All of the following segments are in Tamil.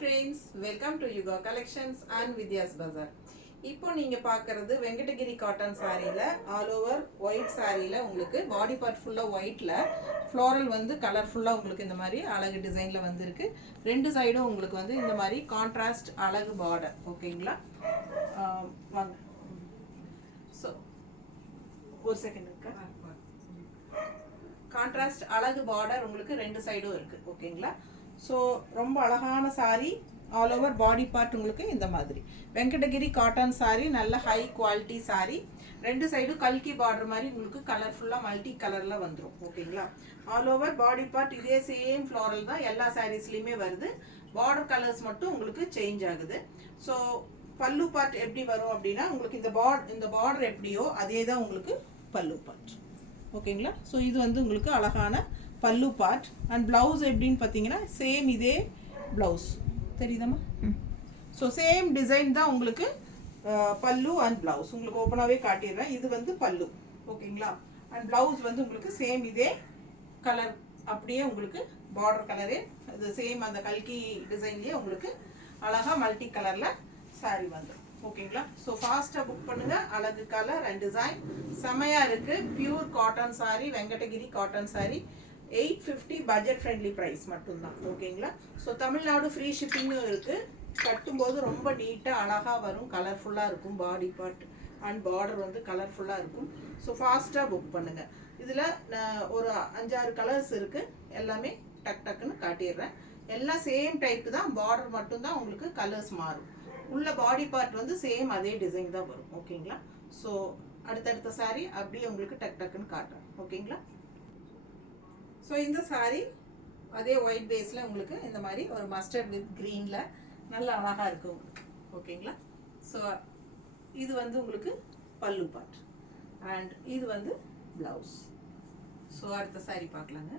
friends, welcome to Yuga Collections and Vidya's Bazaar. இப்போ நீங்க பார்க்கிறது வெங்கடகிரி காட்டன் சாரியில ஆல் ஓவர் ஒயிட் சாரியில உங்களுக்கு பாடி பார்ட் ஃபுல்லா ஒயிட்ல ஃப்ளோரல் வந்து கலர்ஃபுல்லா உங்களுக்கு இந்த மாதிரி அழகு டிசைன்ல வந்திருக்கு. ரெண்டு சைடும் உங்களுக்கு வந்து இந்த மாதிரி கான்ட்ராஸ்ட் அழகு பார்டர். ஓகேங்களா? வாங்க. சோ ஒரு செகண்ட் இருக்கா? கான்ட்ராஸ்ட் அழகு பார்டர் உங்களுக்கு ரெண்டு சைடும் இருக்கு. ஓகேங்களா? ஸோ ரொம்ப அழகான sorry all over body part உங்களுக்கு இந்த மாதிரி வெங்கடகிரி காட்டன் சாரி, நல்ல ஹை குவாலிட்டி சாரி. ரெண்டு சைடும் கல்கி பார்டர் மாதிரி உங்களுக்கு கலர்ஃபுல்லாக மல்டி கலரில் வந்துடும். ஓகேங்களா? ஆல் ஓவர் பாடி பார்ட் இதே சேம் ஃப்ளோரல் தான் எல்லா சாரீஸ்லையுமே வருது. பார்டர் கலர்ஸ் மட்டும் உங்களுக்கு சேஞ்ச் ஆகுது. ஸோ பல்லு பார்ட் எப்படி வரும் அப்படின்னா உங்களுக்கு இந்த பார்டர் எப்படியோ அதே தான் உங்களுக்கு பல்லு பார்ட். ஓகேங்களா? ஸோ இது வந்து உங்களுக்கு அழகான பல்லு பார்ட். அண்ட் பிளவுஸ் எப்படின்னு பார்த்தீங்கன்னா சேம் இதே பிளவுஸ் தெரியுதாம்மா? ஸோ சேம் டிசைன் தான் உங்களுக்கு பல்லு அண்ட் பிளவுஸ். உங்களுக்கு ஓப்பனாகவே காட்டிடுறேன். இது வந்து பல்லு. ஓகேங்களா? அண்ட் பிளவுஸ் வந்து உங்களுக்கு சேம் இதே கலர் அப்படியே உங்களுக்கு பார்டர் கலரே அது சேம் அந்த கல்கி டிசைன்லேயே உங்களுக்கு அழகாக மல்டி கலரில் சாரி வந்துடும். ஓகேங்களா? ஸோ ஃபாஸ்ட்டாக புக் பண்ணுங்க. அழகு கலர் அண்ட் டிசைன் செமையாக இருக்குது. Pure cotton sari, Venkatagiri cotton sari, 850 budget friendly price மட்டும்தான். ஓகேங்களா? ஸோ தமிழ்நாடு ஃப்ரீ ஷிப்பிங்கும் இருக்குது. கட்டும்போது ரொம்ப நீட்டாக அழகாக வரும், கலர்ஃபுல்லாக இருக்கும். பாடி பார்ட் அண்ட் பார்டர் வந்து கலர்ஃபுல்லாக இருக்கும். ஸோ ஃபாஸ்ட்டாக புக் பண்ணுங்கள். இதில் ஒரு 5-6 கலர்ஸ் இருக்குது. எல்லாமே டக் டக்குன்னு காட்டிடுறேன். எல்லாம் சேம் டைப்பு தான், பார்டர் மட்டும்தான் உங்களுக்கு கலர்ஸ் மாறும். உள்ள பாடி பார்ட் வந்து சேம் அதே டிசைன் தான் வரும். ஓகேங்களா? ஸோ அடுத்தடுத்த சாரி அப்படியே உங்களுக்கு டக் டக்குன்னு காட்டுறேன். ஓகேங்களா? ஸோ இந்த சாரி அதே ஒயிட் பேஸில் உங்களுக்கு இந்த மாதிரி ஒரு மஸ்டர்ட் வித் க்ரீனில் நல்ல அழகாக இருக்குது உங்களுக்கு. ஓகேங்களா? ஸோ இது வந்து உங்களுக்கு பல்லு பார்ட் அண்ட் இது வந்து ப்ளவுஸ். ஸோ அடுத்த சாரி பார்க்கலாங்க.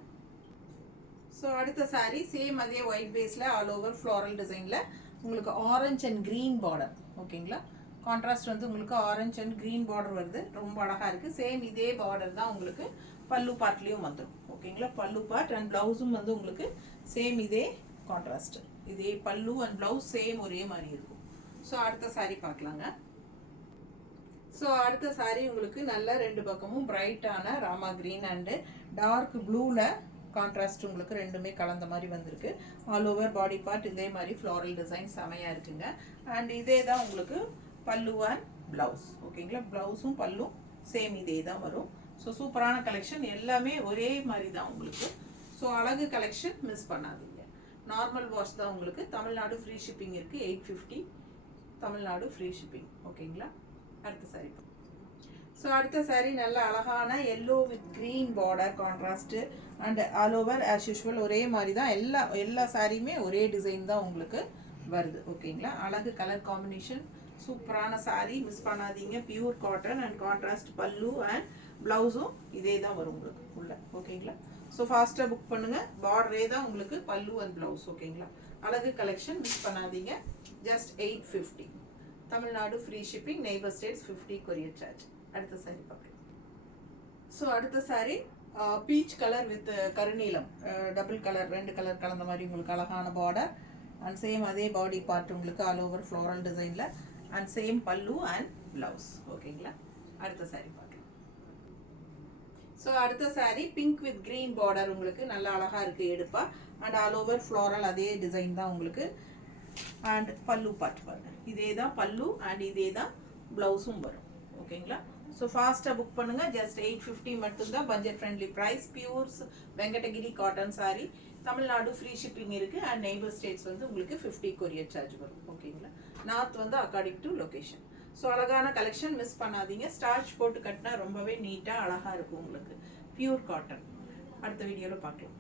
ஸோ அடுத்த சாரி சேம் அதே ஒயிட் பேஸில் ஆல் ஓவர் ஃப்ளோரல் டிசைனில் உங்களுக்கு ஆரஞ்ச் அண்ட் க்ரீன் பார்டர். ஓகேங்களா? கான்ட்ராஸ்ட் வந்து உங்களுக்கு ஆரஞ்ச் அண்ட் க்ரீன் பார்டர் வருது. ரொம்ப அழகாக இருக்குது. சேம் இதே பார்டர் தான் உங்களுக்கு பல்லு பார்ட்லேயும் வந்துடும். ஓகேங்களா? பல்லு பார்ட் அண்ட் ப்ளவுஸும் வந்து உங்களுக்கு சேம் இதே கான்ட்ராஸ்ட், இதே பல்லு அண்ட் ப்ளவுஸ் சேம் ஒரே மாதிரி இருக்கும். ஸோ அடுத்த சாரி பார்க்கலாங்க. ஸோ அடுத்த சாரி உங்களுக்கு நல்ல ரெண்டு பக்கமும் பிரைட்டான ராமா க்ரீன் அண்டு டார்க் ப்ளூவில் கான்ட்ராஸ்ட் உங்களுக்கு ரெண்டுமே கலந்த மாதிரி வந்திருக்கு. ஆல் ஓவர் பாடி பார்ட் இதே மாதிரி ஃப்ளோரல் டிசைன் செமையாக இருக்குங்க. அண்ட் இதே தான் உங்களுக்கு பல்லு அண்ட் ப்ளவுஸ். ஓகேங்களா? ப்ளவுஸும் பல்லும் சேம் இதே தான் வரும். ஸோ சூப்பரான கலெக்ஷன், எல்லாமே ஒரே மாதிரி தான் உங்களுக்கு. ஸோ அழகு கலெக்ஷன் மிஸ் பண்ணாதீங்க. நார்மல் வாஷ் தான் உங்களுக்கு. தமிழ்நாடு ஃப்ரீ ஷிப்பிங் இருக்குது. 850 தமிழ்நாடு ஃப்ரீ ஷிப்பிங். ஓகேங்களா? அடுத்த சாரி. ஸோ அடுத்த சாரி நல்ல அழகான yellow with green border contrast and all over as usual ஒரே மாதிரி தான் எல்லா சாரியுமே ஒரே டிசைன் தான் உங்களுக்கு வருது. ஓகேங்களா? அழகு கலர் காம்பினேஷன், சூப்பரான சாரி, மிஸ் பண்ணாதீங்க. பியூர் காட்டன் அண்ட் கான்ட்ராஸ்ட் பல்லு அண்ட் ப்ளவுஸும் இதே தான் வரும் உங்களுக்கு உள்ள. ஓகேங்களா? ஸோ ஃபாஸ்ட்டாக புக் பண்ணுங்கள். பார்டரே தான் உங்களுக்கு பல்லு அண்ட் ப்ளவுஸ். ஓகேங்களா? அழகு கலெக்ஷன் மிஸ் பண்ணாதீங்க. Just 850 Tamil Nadu free shipping, neighbour states 50 courier charge. அடுத்த சாரி பார்க்கலாம். ஸோ அடுத்த சாரி பீச் கலர் வித் கருநீலம், டபுள் கலர், ரெண்டு கலர் கலந்த மாதிரி உங்களுக்கு அழகான பார்டர் அண்ட் சேம் அதே பாடி பார்ட் உங்களுக்கு ஆல் ஓவர் ஃப்ளோரல் டிசைனில் and same pallu and blouse. ஓகேங்களா? அடுத்த சாரி பார்க்கலாம். ஸோ அடுத்த sari pink with green border உங்களுக்கு நல்ல அழகாக இருக்குது எடுப்பா அண்ட் ஆல் ஓவர் ஃப்ளோரல் அதே டிசைன் தான் உங்களுக்கு. அண்ட் பல்லு பார்ட் பாருங்க, இதே தான் பல்லு அண்ட் இதே தான் ப்ளவுஸும் வரும். ஓகேங்களா? ஸோ ஃபாஸ்ட்டாக புக் பண்ணுங்கள். ஜஸ்ட் 850 மட்டும்தான், budget friendly price. Pure Venkatagiri cotton sari, Tamil Nadu free shipping இருக்குது அண்ட் நெய்பர் ஸ்டேட்ஸ் வந்து உங்களுக்கு 50 கொரியர் சார்ஜ் வரும். ஓகேங்களா? நார்த் வந்து அக்கார்டிங் டு லொக்கேஷன். ஸோ அழகான கலெக்ஷன் மிஸ் பண்ணாதீங்க. ஸ்டார்ச் போட்டு கட்டினா ரொம்பவே நீட்டாக அழகாக இருக்கும் உங்களுக்கு. Pure cotton. அடுத்த வீடியோவில் பார்க்கலாம்.